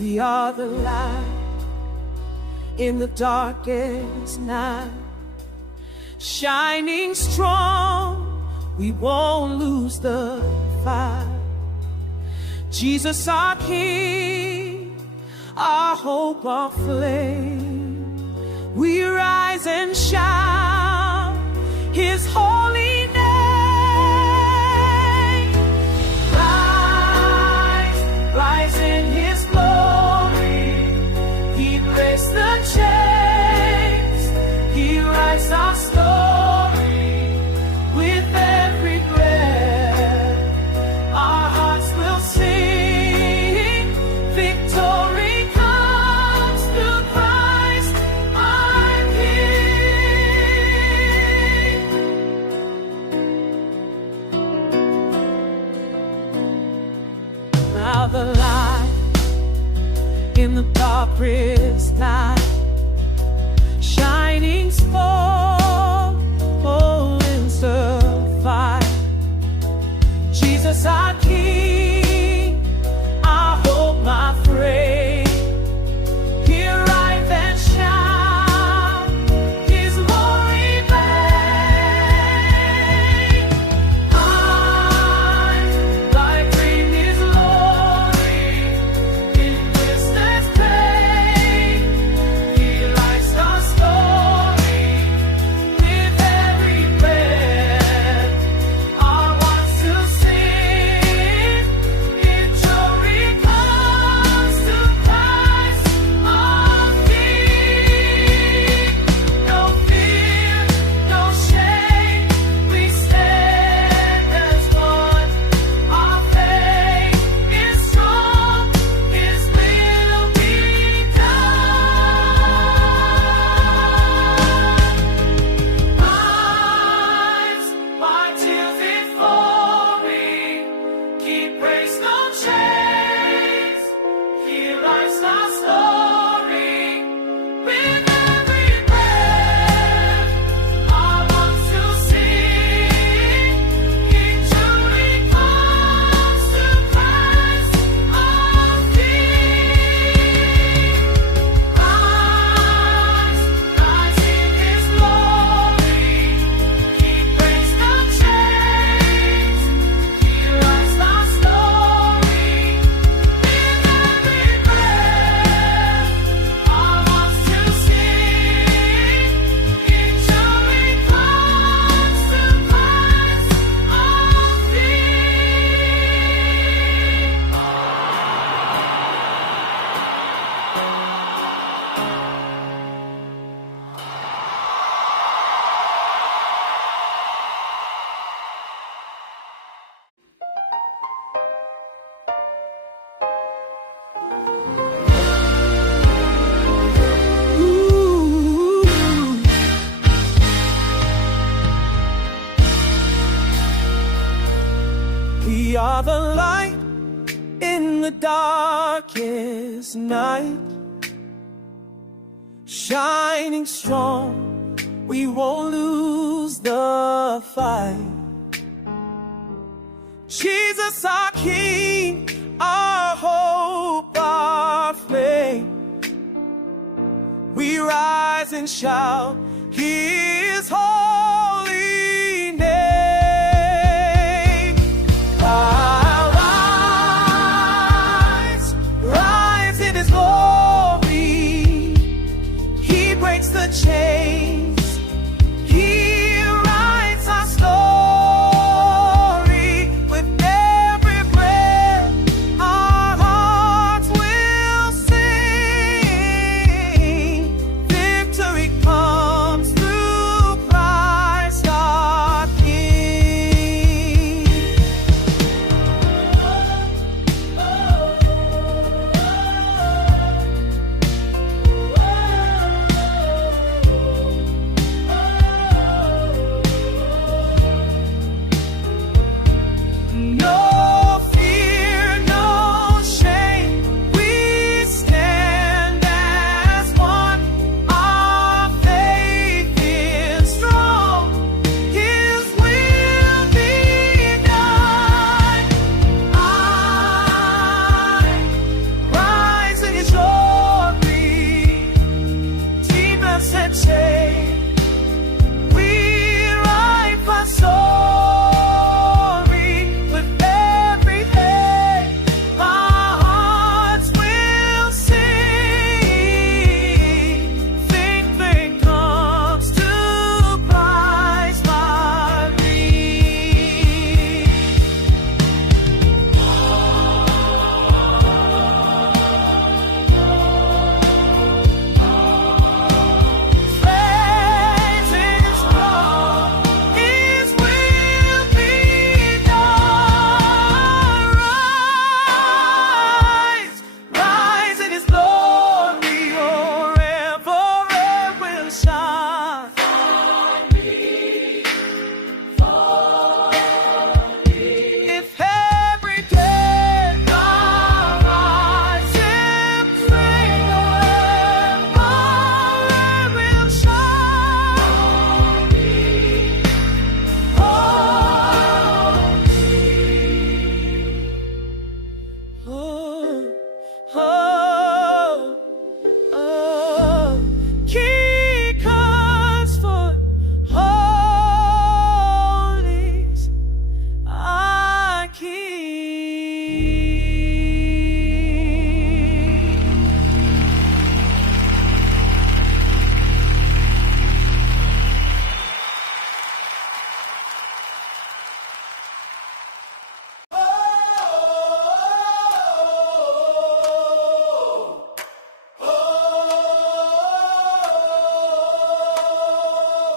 We are the light in the darkest night, shining strong, we won't lose the fight. Jesus our King, our hope, our flame, we rise and shout His holy name. Rise, rise in His glory, He breaks the chains, He writes our story. With every breath, our hearts will sing. Victory comes through Christ our King. Now the light in the darkest night, shining small, owns the fight. Jesus our King, our hope, our frame, He rise and shout His glory reign. Eyes like in His glory, in distance pain, He lights our story. With every breath, our wants to sing. Victory comes to Christ our King. No fear, no shame, we stand as one. Our faith is strong, His will be done. Rise, wipe tears before me, keep grace, no chains, He writes our story. With every breath, our wants to sing. Victory comes to Christ our King. Rise, rise in His glory, He breaks the chains, He writes our story. With every breath, our wants to sing. Victory comes to Christ our We are the light in the darkest night, shining strong, we won't lose the fight. Jesus our King, our hope, our flame, we rise and shout His holy name. Rise, rise in His glory, He breaks the chains, He writes our story. With every breath, our hearts will sing. Victory comes through Christ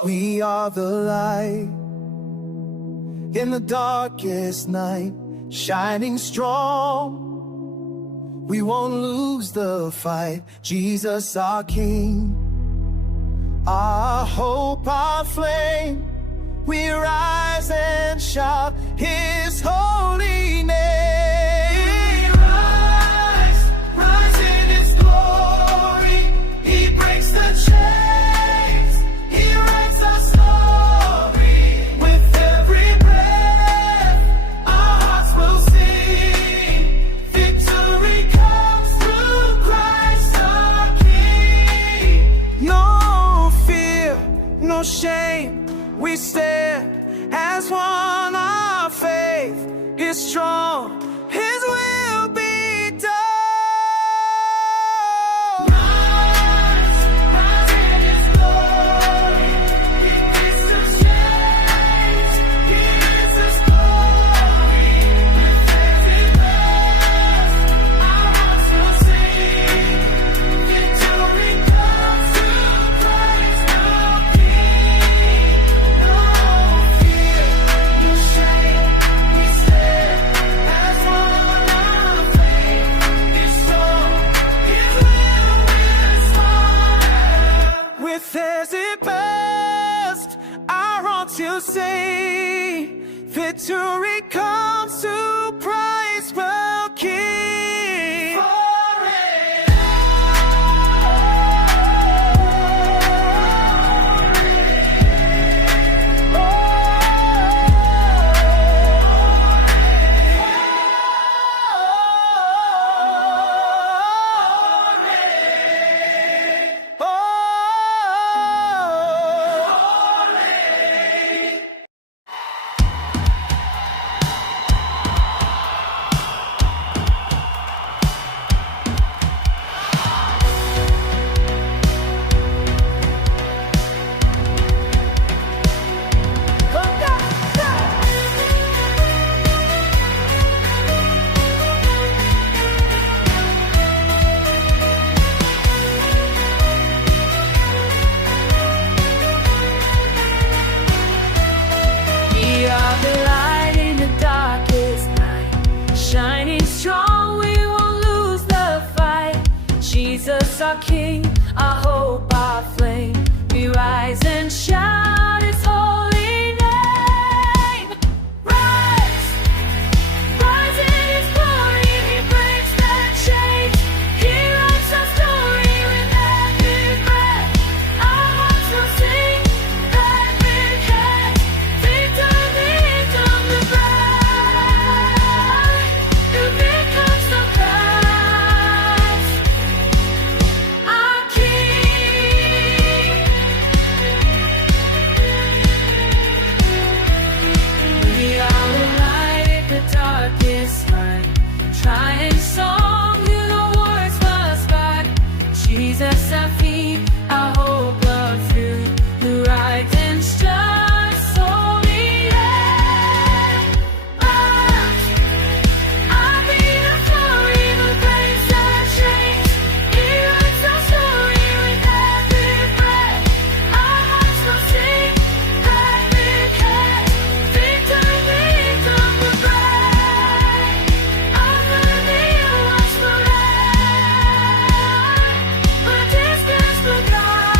We are the light in the darkest night, shining strong. We won't lose the fight. Jesus our King, our hope, our flame. We rise and shout His holy name. We rise in His glory. He breaks the chains. He writes our story. With every breath, our hearts will sing. Victory comes through Christ our King. No fear, no shame. We stand as one, our faith is strong, His will be done. Rise in His glory. He breaks the chains. He gives us glory. With every breath, our hearts will sing. Victory comes through Christ our King. No fear, no shame. We stand as one, our faith is strong. His will is forever. With as it best, our hearts will sing. Victory comes to praise the King. We are the light in the darkest night, shining strong, we won't lose the fight. Jesus our King, our hope, our flame. We rise and shout His holy name. Rise, rise in His glory. He breaks the chains. He writes our story with every breath. Our hearts will sing, every head. Victory from the bride, who becomes the Christ, our King. We are the light in the darkest night, trying song who the wars must fight. Jesus our feet, our hope, our truth, who rides and shines holy name. I'll be the glory who breaks the chains. He writes our story with every breath. Our hearts will sing, every head. Victory from the bride. Our family once forever. But distance will guide.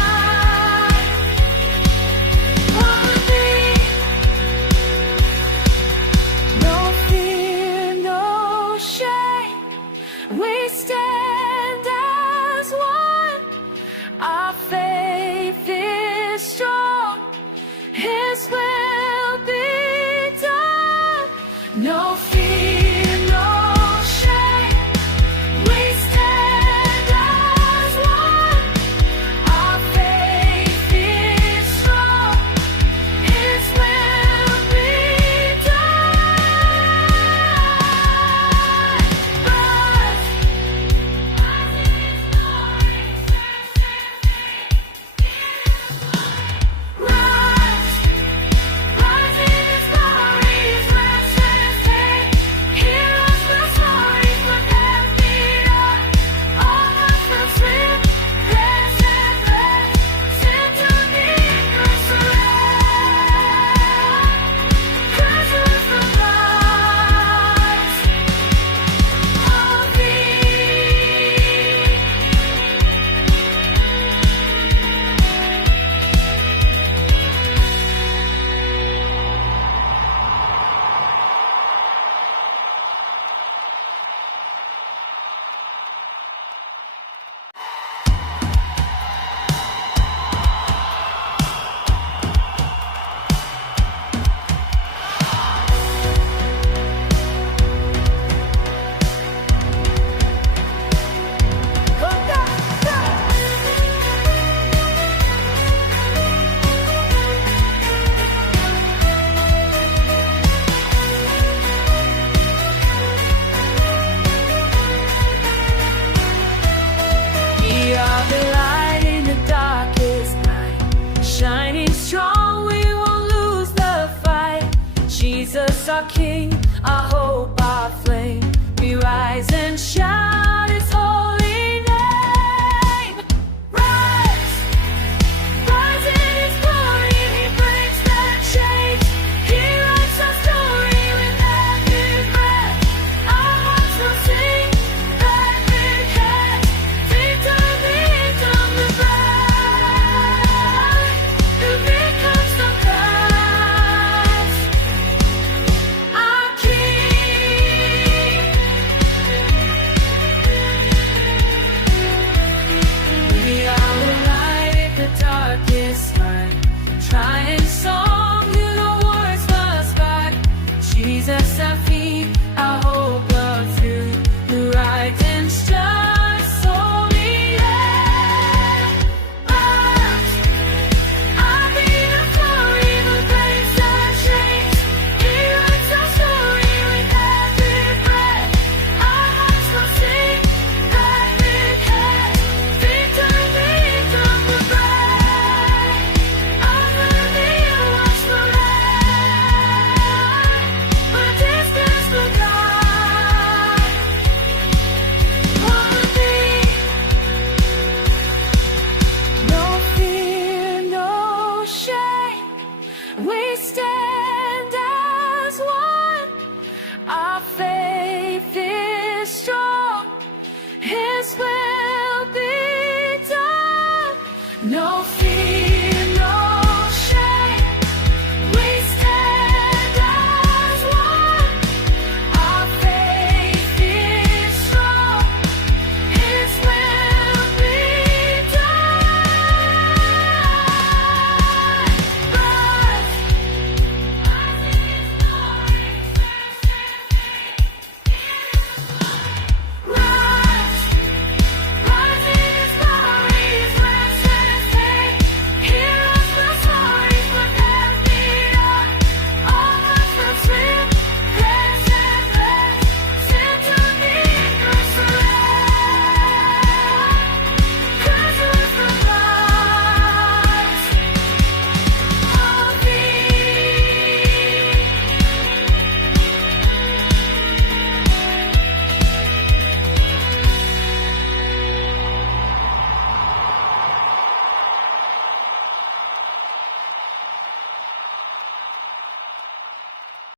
No fear.